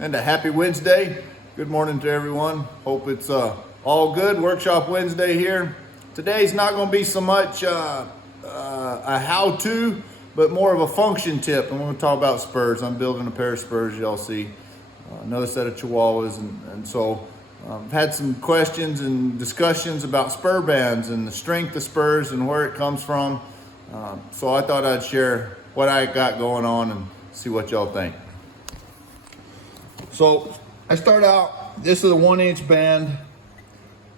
And a happy Wednesday. Good morning to everyone. Hope it's all good. Workshop Wednesday here. Today's not going to be so much a how-to, but more of a function tip. I'm going to talk about spurs. I'm building a pair of spurs, y'all see. Another set of Chihuahuas, and so I've had some questions and discussions about spur bands and the strength of spurs and where it comes from. So I thought I'd share what I got going on and see what y'all think. So I start out, this is a 1-inch band,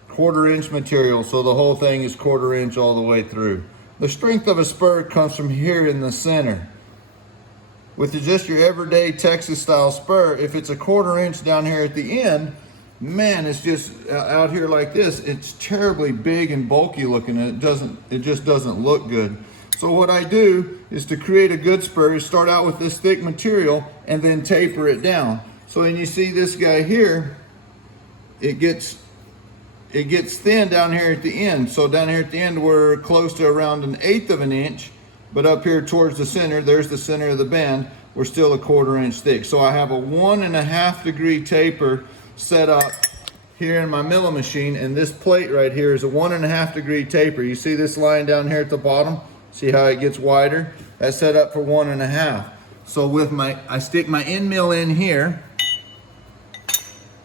1/4 inch material, so the whole thing is 1/4 inch all the way through. The strength of a spur comes from here in the center. With just your everyday Texas style spur, if it's a 1/4 inch down here at the end, man, it's just out here like this, it's terribly big and bulky looking, and it just doesn't look good. So what I do is, to create a good spur, is start out with this thick material and then taper it down. So when you see this guy here, it gets thin down here at the end. So down here at the end, we're close to around 1/8 of an inch, but up here towards the center, there's the center of the band, we're still a 1/4 inch thick. So I have a 1.5 degree taper set up here in my milling machine, and this plate right here is a 1.5 degree taper. You see this line down here at the bottom? See how it gets wider? That's set up for 1.5. So with I stick my end mill in here,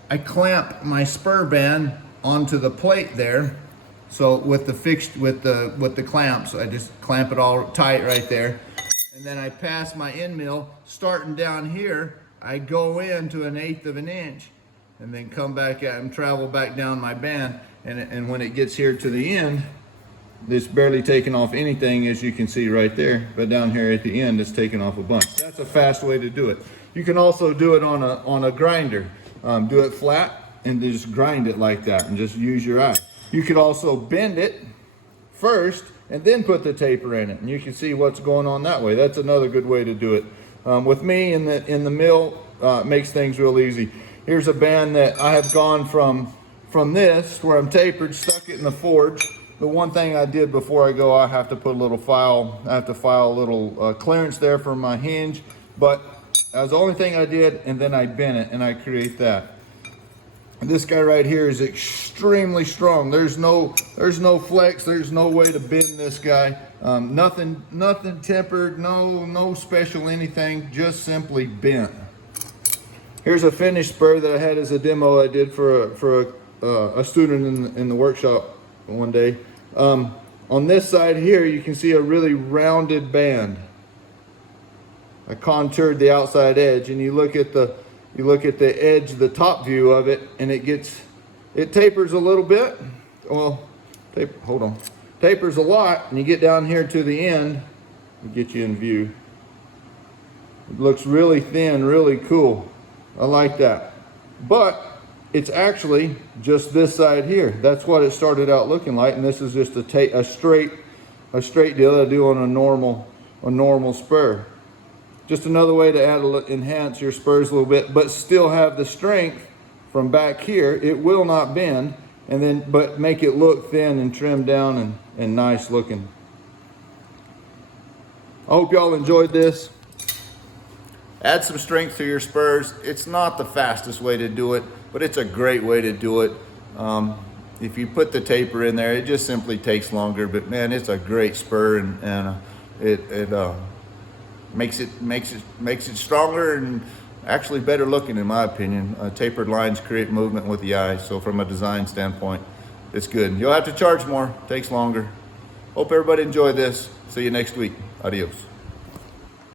I clamp my spur band onto the plate there. So with the clamps, I just clamp it all tight right there. And then I pass my end mill, starting down here, I go into 1/8 of an inch and then come back out and travel back down my band. And when it gets here to the end, it's barely taking off anything, as you can see right there. But down here at the end, it's taking off a bunch. That's a fast way to do it. You can also do it on a grinder. Do it flat and just grind it like that and just use your eye. You could also bend it first and then put the taper in it, and you can see what's going on that way. That's another good way to do it. With me in the mill, it makes things real easy. Here's a band that I have gone from this, where I'm tapered, stuck it in the forge. The one thing I did before I go, I have to put a little file, I have to file a little clearance there for my hinge, but that was the only thing I did, and then I bent it and I create that. And this guy right here is extremely strong. There's no flex, there's no way to bend this guy. Nothing tempered, no special anything, just simply bent. Here's a finished spur that I had as a demo I did for a student in the workshop one day. On this side here, you can see a really rounded band. I contoured the outside edge, and you look at the edge, the top view of it, and it tapers a little bit. Well, tapers a lot, and you get down here to the end, I'll get you in view. It looks really thin, really cool. I like that. But it's actually just this side here. That's what it started out looking like, and this is just a straight deal I do on a normal spur. Just another way to enhance your spurs a little bit, but still have the strength from back here. It will not bend, but make it look thin and trimmed down and nice looking. I hope y'all enjoyed this. Add some strength to your spurs. It's not the fastest way to do it, but it's a great way to do it. If you put the taper in there, it just simply takes longer, but man, it's a great spur, and it makes it stronger and actually better looking, in my opinion. Tapered lines create movement with the eye, so from a design standpoint, it's good. You'll have to charge more, takes longer. Hope everybody enjoyed this. See you next week. Adios.